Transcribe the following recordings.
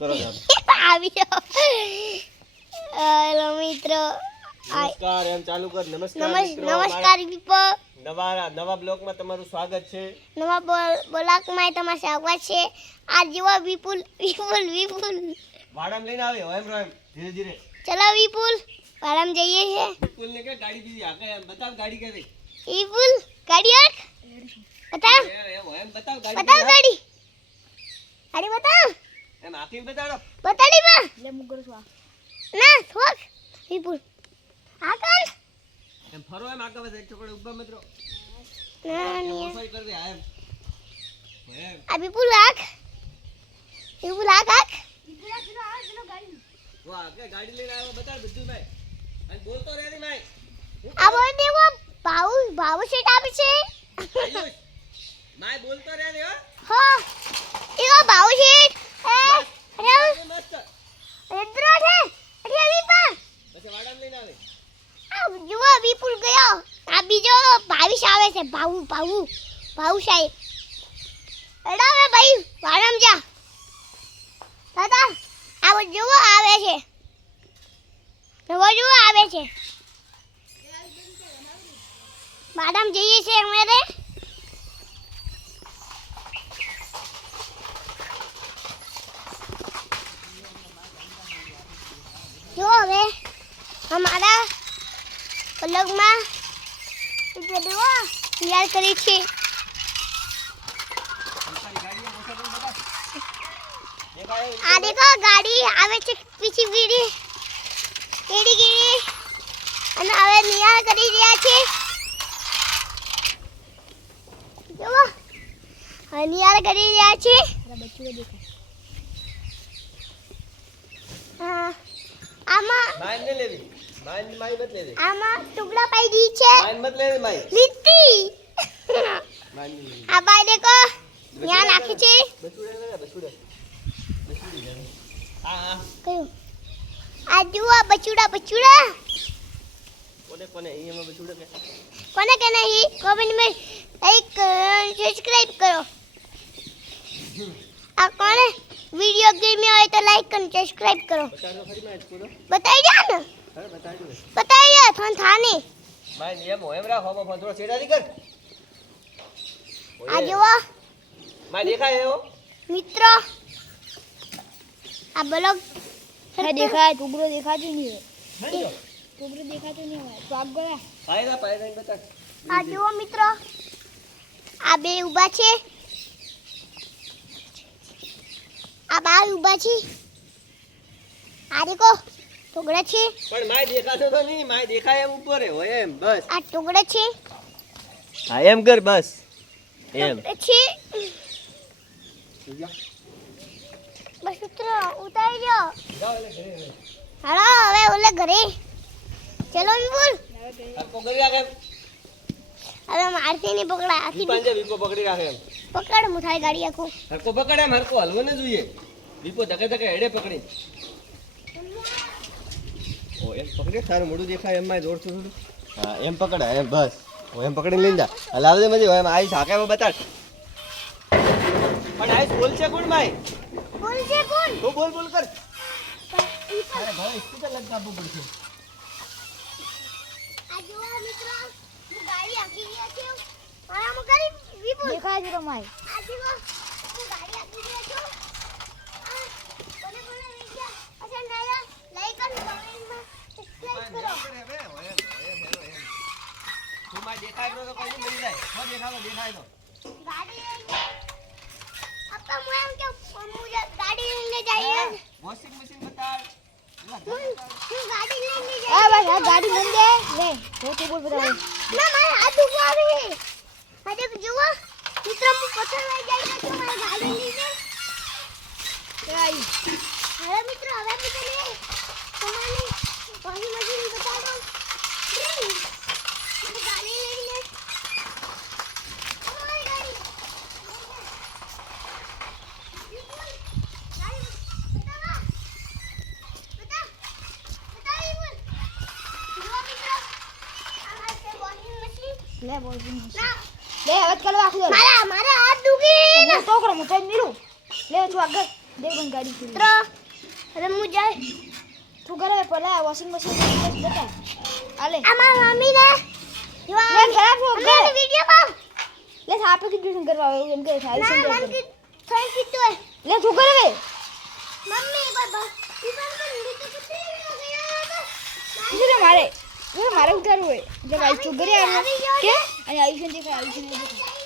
કરો જામ આવ્યો હેલો મિત્રો નમસ્કાર એમ ચાલુ કર નમસ્કાર મિત્રો નમસ્કાર વિપો નવા બ્લોગમાં તમારું સ્વાગત છે નવા બ્લોગમાં તમારું સ્વાગત છે આ જેવો વિપુલ વાડામ લઈને આવ્યો એમ રોમ ધીરે ધીરે ચલો વિપુલ વાડામ જઈએ છે વિપુલ ને કે ગાડી દીધી આકે એમ બતાવ ગાડી કે વિપુલ ગાડી આક બતાવ એમ બતાવ ગાડી બતાવ ગાડી બતાવ એમ આખી બતાડો બતાડી બા લે મુગર છો ના થોક વિપુલ આકલ એમ ફરો એમ આકે બસ એક છોકરો ઉભા મિત્રો ના ની ઓફાઈ કર દે એમ આ વિપુલ આક વો આકે ગાડી લઈને આવ્યો બતાડ બધું ભાઈ અને બોલતો રહે ની ભાઈ આ બોલ દેવો ભાવ સેટ આપે છે આયુષ માય બોલતો રહે ને હો હા એવો ભાવ સેટ અરે મસ્ત એદ્રો છે અરે વિપા પછી વાડામ લઈને આવે આ જુઓ વિપુલ ગયો આ બીજો ભાવિશ આવે છે ભાવ સાહેબ એડા હવે ભાઈ વાડામ જા દાદા આ જુઓ આવે છે વાડામ જઈએ છે અમારે જો હવે हमारा पलक में इधर देखो तैयार करी थी आ देखो गाड़ी आवे છે પીછી વીડી કેડી અને હવે નિયાર કરી રહ્યા છે જો નિયાર કરી રહ્યા છે બચ્ચું દેખાય હા આમાં માઈન ને લેવી માઈન મત લેવી આમાં ટુકડા પાઈ દી છે માઈન મત લેવી માઈ લીટી માઈન લેવી આ બાઈ દેખો ન્યા નાખી છે બસુડે હા કયું આ જુઓ બચુડા કોને અહીંયા બસુડે કે કોને કે નહીં કમેન્ટ में लाइक सब्सक्राइब करो आ कोने वीडियो गेम में आए तो लाइक कर सब्सक्राइब करो બતાડો ખરી માઈન પૂરો बताई जा ना અરે બતાડો बताई जा थन थाने માઈન એમ રાખો માં થોડો છેડારી કર आ जુઓ માઈ દેખાય હો मित्रों आ ब्लॉग है देखा है टुकड़ो देखा तो नहीं है નહીં टुकड़ो देखा तो नहीं है तो आप गया પાયરા બતા આ જુઓ મિત્રો આ બે ઊભા છે આ બા ઊભા છે આ દેખો ટુકડા છે પણ માય દેખાતો તો નહીં માય દેખાય એમ ઉપર હે હોય એમ બસ આ ટુકડા છે હા એમ કર બસ એમ છે બસ મિત્રો ઉતારી જાઓ જાઓ એટલે ઘરે હાલો હવે ઓલે ઘરે ચલો વિપુલ હરકો કરી રાખે એમ હવે મારથી નહીં પકડા આથી વિપાંજે વિપો પકડી રાખે એમ પકડ હું થારી ગાડી આખું હરકો પકડે એમ હરકો હલવો ને જોઈએ વિપો ધકે હેડે પકડી ઓ એમ પકડી તારું મોઢું દેખાય એમ માં જોર છું હા એમ પકડે એમ બસ ઓ એમ પકડીને લઈને જા હલાવજે મજી એમ આઈ સાકે બતાડ પણ આઈ બોલ છે કોણ માય બોલ છે કોણ તું બોલ કર અરે ભાઈ સ્પીકર લગાવવું પડશે આ જુઓ મિત્રો હું ગાડી આખી ગયા છું મારા મગારી વિપુલ देखा है जरा माई આ જુઓ હું ગાડી આખી ગયા છું આ કોને વિડિયો પસંદ આવ્યા લાઈક અને કમેન્ટમાં સબસ્ક્રાઇબ કરો તું માં દેખાય તો કોઈ નહીં મળી જાય હો દેખાય તો ગાડી લઈને આપા હું એમ કે મુજે ગાડી લઈને જઈએ વોશિંગ મશીન બતાડ હું ગાડી લઈને જઈએ आ बस आ गाड़ी बन गए ले वो तो बोल बता ના મારા હાથ ઉપર આવે આજે જુઓ મિત્રો હું પથ્થર લઈ જાય તો મારી ગાડી લઈને आई હવે મિત્રો હવે તમે તમારી વોશિંગ મશીન બતાડો હું ગાડી લઈને અમારી ગાડી ले बोल ના ले हवत कलो आखो મારા હાથ દુખી मोटो करो मोटो नीरू ले तू आगे દેખ બંધ ગાડી ખુલી મિત્રો હવે હું જાય તું કરે પેલા વોશિંગ મશીન બતા આલે અમાર મમ્મીને લે ખરાબ હો ગયો અમારો વિડિયો પાવ લે સાપે કીધું કરવા આવે એમ કે આયુષન ના મન થઈ કીધું લે તું કરે મમ્મી બાબા ઈ પણ લીધું કિતને ગયા તું મારે ઉતારવું હોય એટલે ભાઈ તું ઘરે આવે કે અને આયુષન દેખાય આયુષન દેખાય આયુષ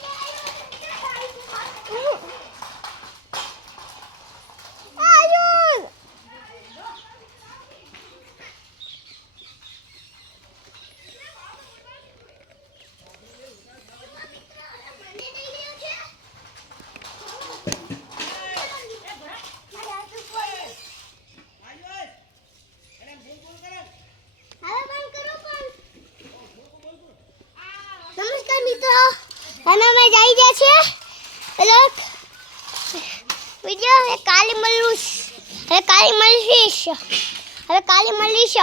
નમસ્કાર મિત્રો અને અમે જઈ ગયા છે પેલો વિડિયો કાલે મળીશ હવે કાલે મળીશ